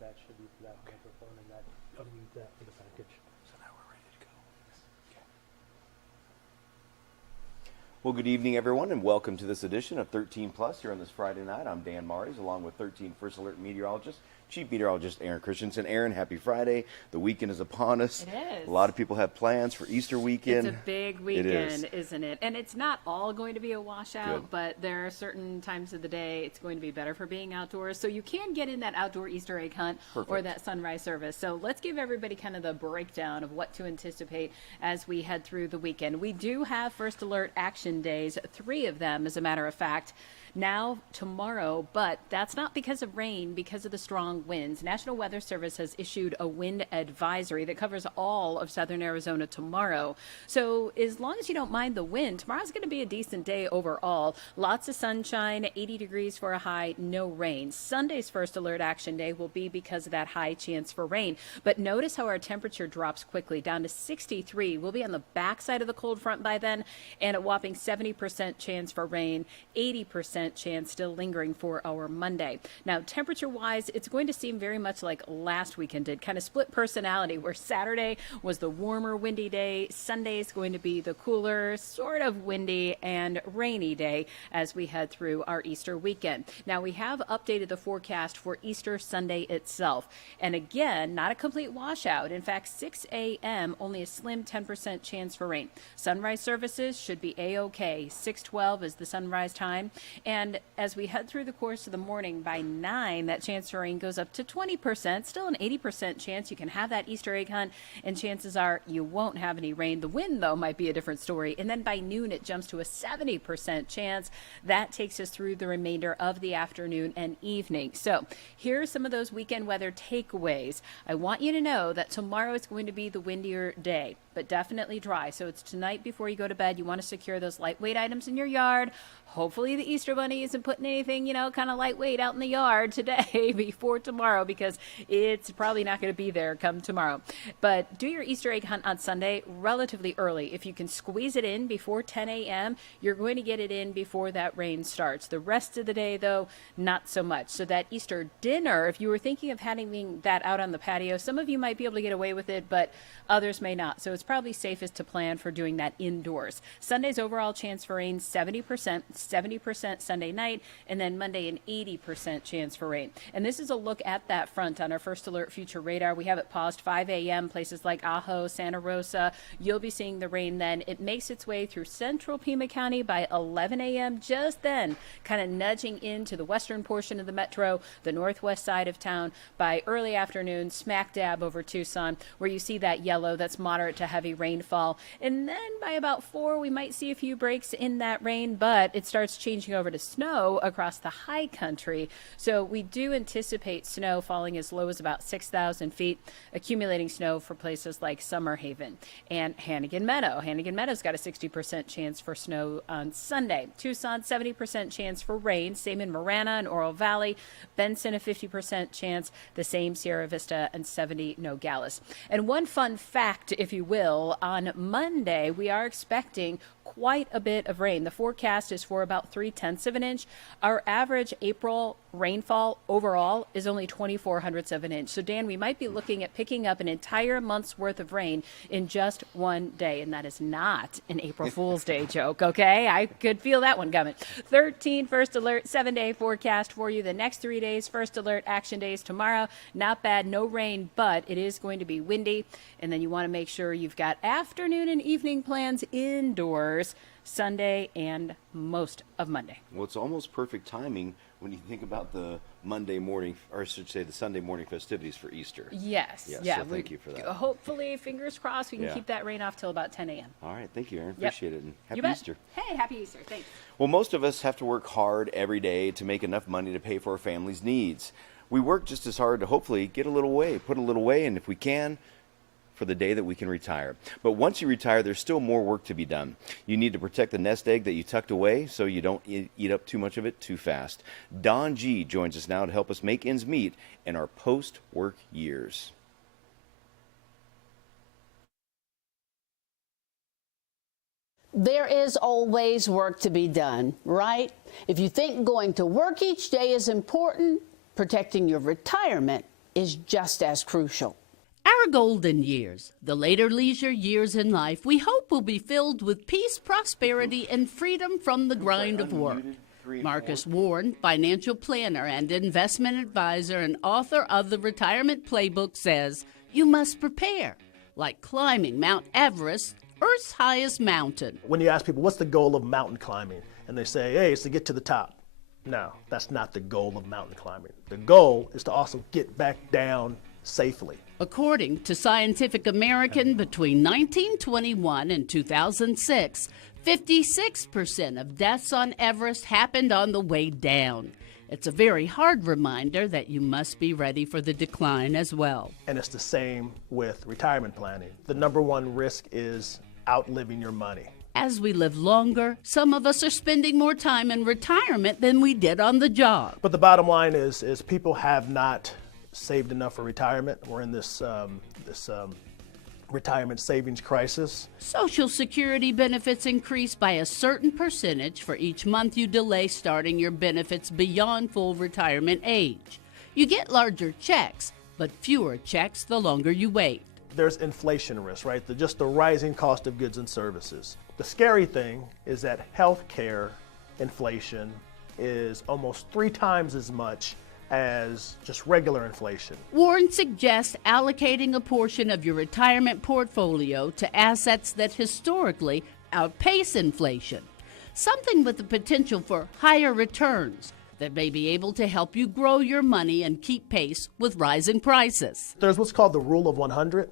That should be for that microphone, and that unmute that for the package. So now we're ready to go. Okay. Well, good evening, everyone, and welcome to this edition of 13 Plus here on this Friday night. I'm Dan Mares, along with 13 First Alert meteorologist, Chief Meteorologist Aaron Christensen. Aaron, happy Friday. The weekend is upon us. It is. A lot of people have plans for Easter weekend. It's a big weekend, isn't it? And it's not all going to be a washout, but there are certain times of the day it's going to be better for being outdoors. So you can get in that outdoor Easter egg hunt or that sunrise service. So let's give everybody kind of the breakdown of what to anticipate as we head through the weekend. We do have First Alert action days, 3 of them, as a matter of fact. Now tomorrow, but that's not because of rain, because of the strong winds. National Weather Service has issued a wind advisory that covers all of southern Arizona tomorrow. So as long as you don't mind the wind, tomorrow's going to be a decent day overall. Lots of sunshine, 80 degrees for a high, no rain. Sunday's First Alert action day will be because of that high chance for rain. But notice how our temperature drops quickly down to 63. We'll be on the backside of the cold front by then, and a whopping 70% chance for rain, 80% chance still lingering for our Monday. Now, temperature-wise, it's going to seem very much like last weekend did, kind of split personality, where Saturday was the warmer, windy day. Sunday is going to be the cooler, sort of windy and rainy day as we head through our Easter weekend. Now, we have updated the forecast for Easter Sunday itself. And again, not a complete washout. In fact, 6 a.m., only a slim 10% chance for rain. Sunrise services should be A-OK. 6:12 is the sunrise time. And as we head through the course of the morning, by 9, that chance for rain goes up to 20%, still an 80% chance you can have that Easter egg hunt, and chances are you won't have any rain. The wind, though, might be a different story. And then by noon, it jumps to a 70% chance. That takes us through the remainder of the afternoon and evening. So here are some of those weekend weather takeaways. I want you to know that tomorrow is going to be the windier day, but definitely dry. So it's tonight before you go to bed. You want to secure those lightweight items in your yard. Hopefully the Easter Bunny isn't putting anything, kind of lightweight out in the yard today before tomorrow, because it's probably not going to be there come tomorrow. But do your Easter egg hunt on Sunday relatively early. If you can squeeze it in before 10 a.m., you're going to get it in before that rain starts. The rest of the day, though, not so much. So that Easter dinner, if you were thinking of having that out on the patio, some of you might be able to get away with it, but others may not. So it's probably safest to plan for doing that indoors. Sunday's overall chance for rain, 70%. 70% Sunday night, and then Monday an 80% chance for rain. And this is a look at that front on our First Alert Future Radar. We have it paused 5 a.m. places like Ajo, Santa Rosa. You'll be seeing the rain then. It makes its way through central Pima County by 11 a.m. Just then, kind of nudging into the western portion of the metro, the northwest side of town by early afternoon, smack dab over Tucson, where you see that yellow. That's moderate to heavy rainfall. And then by about 4, we might see a few breaks in that rain, but it's starts changing over to snow across the high country. So we do anticipate snow falling as low as about 6,000 feet, accumulating snow for places like Summerhaven and Hannigan Meadow. Hannigan Meadow's got a 60% chance for snow on Sunday. Tucson, 70% chance for rain. Same in Marana and Oro Valley. Benson, a 50% chance. The same Sierra Vista, and 70 Nogales. And one fun fact, if you will, on Monday, we are expecting quite a bit of rain. The forecast is for about 0.3 of an inch. Our average April rainfall overall is only 0.24 of an inch. So Dan, we might be looking at picking up an entire month's worth of rain in just one day, and that is not an April Fool's Day joke, okay? I could feel that one coming. 13 First Alert 7-day forecast for you. The next 3 days, First Alert action days tomorrow. Not bad, no rain, but it is going to be windy. And then you want to make sure you've got afternoon and evening plans indoors Sunday and most of Monday. Well, it's almost perfect timing when you think about the Monday morning, or I should say the Sunday morning festivities for Easter. Yes. Yes, Yeah. so thank you for that. Hopefully, fingers crossed, we can keep that rain off till about 10 a.m. All right, thank you, Aaron. Yep. Appreciate it, and happy You bet. Easter. Hey, happy Easter. Thanks. Well, most of us have to work hard every day to make enough money to pay for our family's needs. We work just as hard to hopefully get a little away, put a little away, and if we can, for the day that we can retire. But once you retire, there's still more work to be done. You need to protect the nest egg that you tucked away so you don't eat up too much of it too fast. Don G joins us now to help us make ends meet in our post-work years. There is always work to be done, right? If you think going to work each day is important, protecting your retirement is just as crucial. Our golden years, the later leisure years in life, we hope will be filled with peace, prosperity, and freedom from the grind of work. Marcus Warren, financial planner and investment advisor and author of the Retirement Playbook, says you must prepare, like climbing Mount Everest, Earth's highest mountain. When you ask people, what's the goal of mountain climbing? And they say, hey, it's to get to the top. No, that's not the goal of mountain climbing. The goal is to also get back down safely. According to Scientific American, between 1921 and 2006, 56% of deaths on Everest happened on the way down. It's a very hard reminder that you must be ready for the decline as well. And it's the same with retirement planning. The number one risk is outliving your money. As we live longer, some of us are spending more time in retirement than we did on the job. But the bottom line is people have not saved enough for retirement. We're in this retirement savings crisis. Social Security benefits increase by a certain percentage for each month you delay starting your benefits beyond full retirement age. You get larger checks, but fewer checks the longer you wait. There's inflation risk, right? Just the rising cost of goods and services. The scary thing is that healthcare inflation is almost 3 times as much as just regular inflation. Warren suggests allocating a portion of your retirement portfolio to assets that historically outpace inflation, something with the potential for higher returns that may be able to help you grow your money and keep pace with rising prices. There's what's called the rule of 100,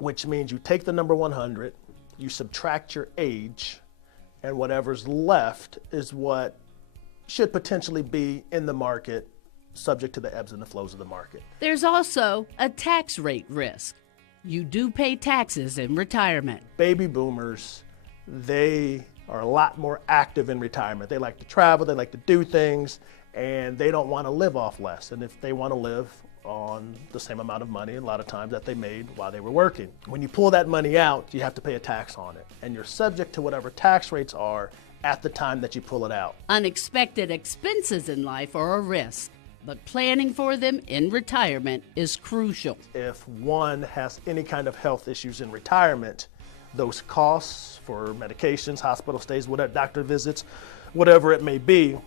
which means you take the number 100, you subtract your age, and whatever's left is what should potentially be in the market, subject to the ebbs and the flows of the market. There's also a tax rate risk. You do pay taxes in retirement. Baby boomers, they are a lot more active in retirement. They like to travel, they like to do things, and they don't want to live off less. And if they want to live on the same amount of money, a lot of times, that they made while they were working, when you pull that money out, you have to pay a tax on it. And you're subject to whatever tax rates are at the time that you pull it out. Unexpected expenses in life are a risk, but planning for them in retirement is crucial. If one has any kind of health issues in retirement, those costs for medications, hospital stays, whatever, doctor visits, whatever it may be,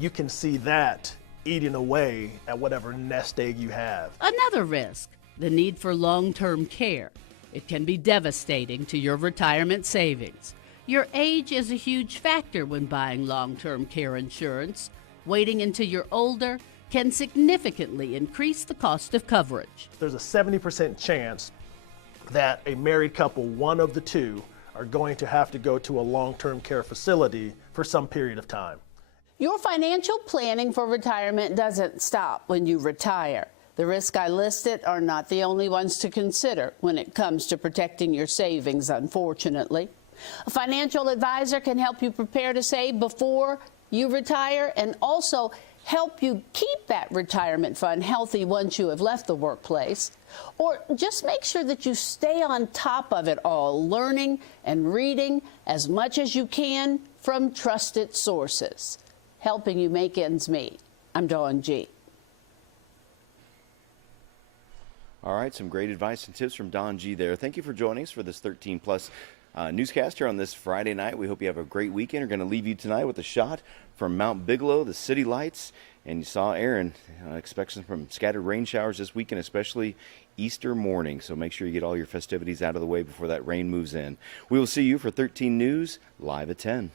you can see that eating away at whatever nest egg you have. Another risk, the need for long-term care. It can be devastating to your retirement savings. Your age is a huge factor when buying long-term care insurance. Waiting until you're older can significantly increase the cost of coverage. There's a 70% chance that a married couple, one of the two, are going to have to go to a long-term care facility for some period of time. Your financial planning for retirement doesn't stop when you retire. The risks I listed are not the only ones to consider when it comes to protecting your savings, unfortunately. A financial advisor can help you prepare to save before you retire and also help you keep that retirement fund healthy once you have left the workplace. Or just make sure that you stay on top of it all, learning and reading as much as you can from trusted sources, helping you make ends meet. I'm Dawn G. All right, some great advice and tips from Dawn G there. Thank you for joining us for this 13 Plus newscast here on this Friday night. We hope you have a great weekend. We're going to leave you tonight with a shot from Mount Bigelow, the city lights. And you saw Aaron expect some scattered rain showers this weekend, especially Easter morning. So make sure you get all your festivities out of the way before that rain moves in. We will see you for 13 News live at 10.